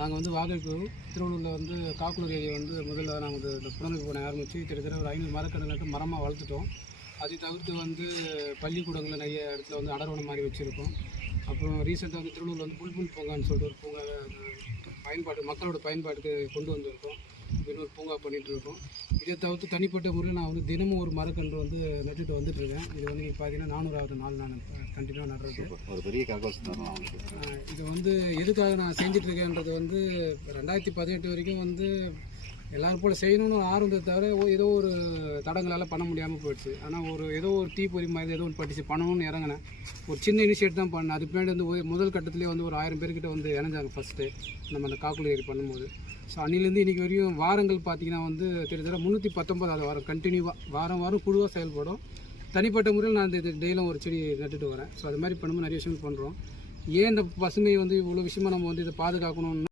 நாங்கள் வந்து வாகைப்பூர் திருவள்ளூரில் வந்து காக்குளூர் ஏரியா வந்து முதல்ல நாங்கள் வந்து இந்த புனரமைப்பு பணி ஆரம்பித்து கிட்டத்தட்ட ஒரு ஐநூறு மரக்கன்று மரமாக வளர்த்துட்டோம். அதை தவிர்த்து வந்து பள்ளிக்கூடங்களில் நிறைய இடத்துல வந்து அடர்வனம் மாதிரி வச்சுருக்கோம். அப்புறம் ரீசெண்டாக வந்து திருவள்ளூரில் வந்து புல்புல் பூங்கான்னு சொல்லிட்டு ஒரு பூங்கா பயன்பாடு மக்களோட பயன்பாட்டுக்கு கொண்டு வந்திருக்கோம். இன்னொரு பூங்கா பண்ணிகிட்டு இருக்கோம் இதை தவிர்த்து தனிப்பட்ட முறையில் நான் வந்து தினமும் ஒரு மரக்கன்று வந்து நட்டுட்டு வந்துட்டு இருக்கேன் இது வந்து நீங்கள் பார்த்தீங்கன்னா நானூறாவது நாள் நான் கண்டினியூவாக நடுறது. ஒரு பெரிய இது வந்து எதுக்காக நான் செஞ்சுட்டு இருக்கேன்றது வந்து ரெண்டாயிரத்தி பதினெட்டு வரைக்கும் வந்து எல்லாரும் போல செய்யணும்னு ஆர்வத்தை தவிர ஓ- ஏதோ ஒரு தடங்களால் பண்ண முடியாமல் போயிடுச்சு. ஆனால் ஒரு ஏதோ ஒரு டீ பொறி மாதிரி ஏதோ ஒன்று பட்டுச்சு பண்ணணும்னு இறங்கினேன். ஒரு சின்ன இனிஷியேட் தான் பண்ணேன். அதுக்கு பின்னாடி வந்து முதல் கட்டத்திலே வந்து ஒரு ஆயிரம் பேர்கிட்ட வந்து இணைஞ்சாங்க ஃபஸ்ட்டு நம்ம அந்த காக்குல ஏறி பண்ணும்போது. ஸோ அன்னிலேருந்து இன்றைக்கி வரையும் வாரங்கள் பார்த்தீங்கன்னா வந்து கிட்டத்தட்ட முந்நூற்றி பத்தொம்பதாவது வாரம் கண்டினியூவாக வாரம் வாரம் குழுவாக செயல்படும். தனிப்பட்ட முறையில் நான் இந்த டெய்லியும் ஒரு செடி நட்டுட்டு வரேன். ஸோ அது மாதிரி பண்ணும்போது நிறைய விஷயம் பண்ணுறோம் ஏன் இந்த பசுமையை வந்து இவ்வளோ விஷயமா நம்ம வந்து இதை பாதுகாக்கணும்னு